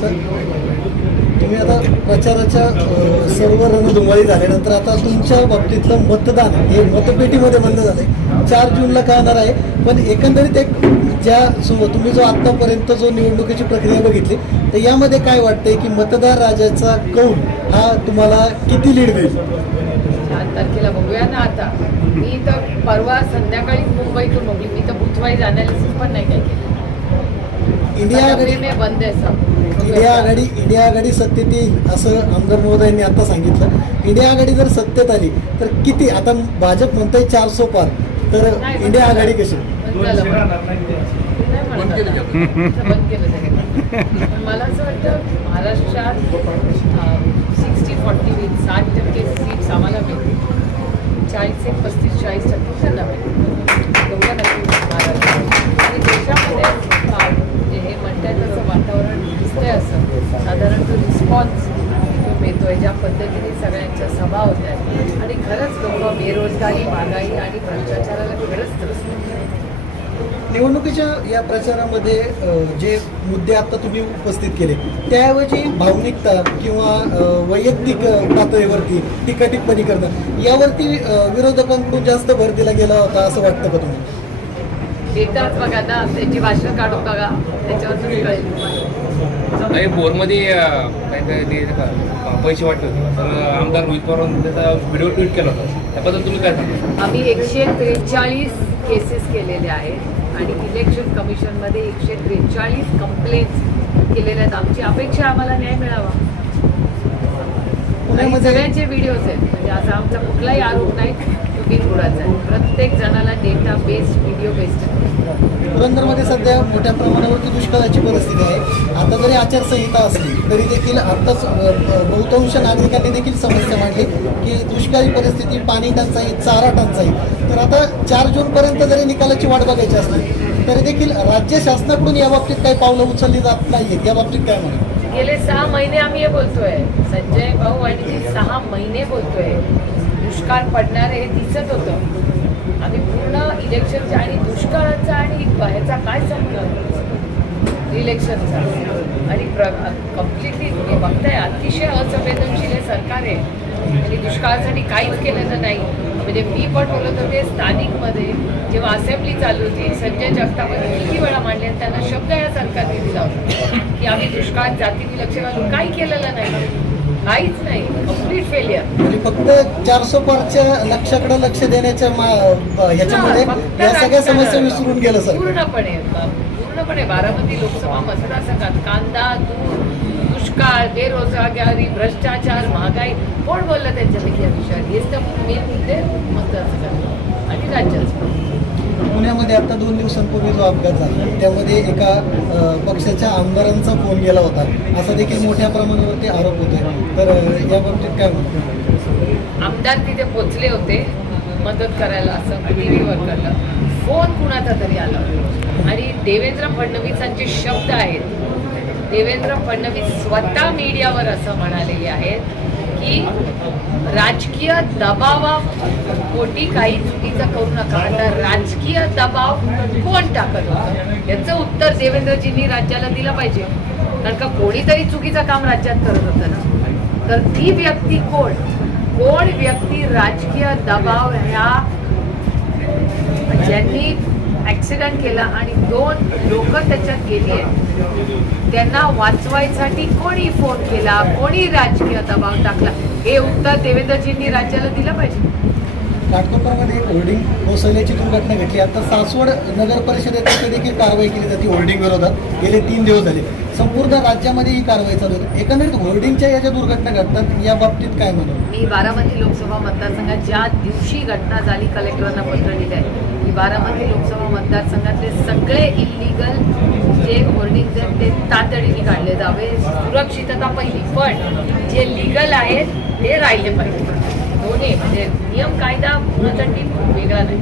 Sir तुम्ही आता प्रचाराच्या सर्व रणधुमाळी झाल्यानंतर आता तुमच्या बाबतीतलं मतदान हे मतपेटीमध्ये बंद झालंय. चार जूनला कळणार आहे? पण एकंदरीत एक ज्या तुम्ही जो आत्तापर्यंत जो निवडणुकीची प्रक्रिया बघितली तर यामध्ये काय वाटतंय की मतदार राजाचा कौल हा तुम्हाला किती लीड देईल? तारखेला बघूया ना आता. मी तर परवा संध्याकाळी मुंबईतून मोकली मी तर बुथवाईज अनालिसिस पण नाही काय केलं. इंडिया बंद आहे सब इंडिया आघाडी इंडिया आघाडी सत्तेत येईल असं आमदार महोदयांनी आता सांगितलं. इंडिया आघाडी जर सत्तेत आली तर किती? आता भाजप म्हणतंय चारसो पार. तर इंडिया आघाडी कशी? मला असं वाटतं महाराष्ट्रात सिक्स्टी फॉर्टी साठ टक्के सीट्स आम्हाला मिळतील. चाळीस एक पस्तीस चाळीस टक्के त्यांना मिळतील. सगळ्यांच्या सभा होत आहेत आणि खरंच लोक बेरोजगारी महागाई आणि भ्रष्टाचाराला खरंच त्रस्त निवडणुकीच्या या प्रचारामध्ये जे मुद्दे आता तुम्ही उपस्थित केले त्याऐवजी भावनिकता किंवा वैयक्तिक पातळीवरती टीका टिप्पणी करणं यावरती विरोधकांकडून जास्त भर दिला गेला होता असं वाटतं का तुम्हाला? देतात बघा ना त्यांची भाषण काढून बघा त्याच्यावर तुम्ही कळेल. नाही बोरमध्ये पैसे वाटत होते. तर आमदार रोहित पवारांनी त्याचा व्हिडिओ ट्विट केला होता. त्याबद्दल तुम्ही काय सांगा आम्ही एकशे त्रेचाळीस केसेस केलेले आहेत आणि इलेक्शन कमिशनमध्ये एकशे त्रेचाळीस कंप्लेंट्स केलेल्या आहेत. आमची अपेक्षा आम्हाला न्याय मिळावा. पुण्यामध्ये सगळ्यांचे व्हिडिओज आहेत म्हणजे असा आमचा कुठलाही आरोप नाही तो बिनबुडाचा आहे. प्रत्येक जणाला डेटा बेस्ड व्हिडिओ बेस्ड आहे पुरंदरमध्ये सध्या मोठ्या प्रमाणावरती दुष्काळाची परिस्थिती आहे. आता जरी आचारसंहिता असली तरी देखील आत्ताच बहुतांश नागरिकांनी देखील समस्या मांडली की दुष्काळी परिस्थिती पाणी टंचाई चारा टंचाई. तर आता चार जूनपर्यंत जरी निकालाची वाट बघायची असली तरी देखील राज्य शासनाकडून या बाबतीत काही पावलं उचलली जात नाहीत याबाबतीत काय म्हणतात गेले सहा महिने आम्ही हे बोलतोय. संजय भाऊ आणि सहा महिने बोलतोय. दुष्काळ पडणार हे दिसत होतं. आम्ही पूर्ण इलेक्शनच्या आणि दुष्काळाचा आणि ह्याचा काय संबंध? इलेक्शनचा आणि प्र कम्प्लिटली तुम्ही बघताय अतिशय असंवेदनशील हे सरकार आहे. आणि दुष्काळासाठी काहीच केलेलं नाही. म्हणजे मी पण बोलत होते स्थानिकमध्ये जेव्हा असेंब्ली चालू होती संजय जगतापांनी किती वेळा मांडले त्यांना शब्द या सरकारने दिला होता की आम्ही दुष्काळात जातीने लक्ष घालून काही केलेलं नाही. काहीच नाही. कंप्लीट फेलियर म्हणजे फक्त चारसो पारच्या लक्षाकडे लक्ष देण्याच्या मा- ह्याच्यामध्ये फक्त या सगळ्या राजकारण. समस्या विसरून गेलं सर. पूर्णपणे पूर्णपणे बारामती लोकसभा मतदारसंघात कांदा दूध दुष्काळ बेरोजगारी भ्रष्टाचार महागाई कोण बोललं त्यांच्यापैकी या विषयावर हेच तर मेन मुद्दे मतदारसंघात. आणि राज्यात. आता दोन दिवसांपूर्वी जो अपघात झाला त्यामध्ये एका पक्षाच्या आमदारांचा फोन गेला होता. असा देखील मोठ्या प्रमाणावरती आरोप होते तर या बाबतीत काय म्हणतो आमदार तिथे पोचले होते मदत करायला असं टी व्हीवर कळलं. फोन कुणाचा तरी आला आणि देवेंद्र फडणवीसांचे शब्द आहेत देवेंद्र फडणवीस स्वतः मीडियावर असं म्हणालेले आहेत की राजकीय दबावा पोटी काही चुकीचं करू नका. आता राजकीय दबाव कोण टाकत होतं? याचं उत्तर देवेंद्रजींनी राज्याला दिलं पाहिजे. कारण का कोणीतरी चुकीचं काम राज्यात करत होतं ना? तर ती व्यक्ती कोण? कोण व्यक्ती राजकीय दबाव ह्या ज्यांनी ऍक्सिडेंट केला आणि दोन लोक त्याच्यात गेली आहेत. त्यांना वाचवायसाठी कोणी फोन केला? कोणी राजकीय दबाव टाकला? हे उत्तर देवेंद्रजींनी राज्याला दिलं पाहिजे. घाटकोपरमध्ये एक होर्डिंग कोसळल्याची दुर्घटना घडली. आता सासवड नगर परिषदेतर्फे देखील कारवाई केली जाते होर्डिंग विरोधात. गेले तीन दिवस झाले. संपूर्ण राज्यामध्ये ही कारवाई चालू आहे एकंदरीत होर्डिंगच्या या ज्या दुर्घटना घडतात या बाबतीत काय म्हणू मी बारामती लोकसभा मतदारसंघात ज्या दिवशी घटना झाली कलेक्टरांना पत्र लिहिलं आहे की बारामती लोकसभा मतदारसंघातले सगळे इलिगल जे होर्डिंग्ज आहेत ते तातडीने काढले जावे. सुरक्षितता पहिली. पण जे लिगल आहेत ते राहिले पाहिजे. दोन्ही म्हणजे नियम कायदा गुणचंडी वेगळा नाही.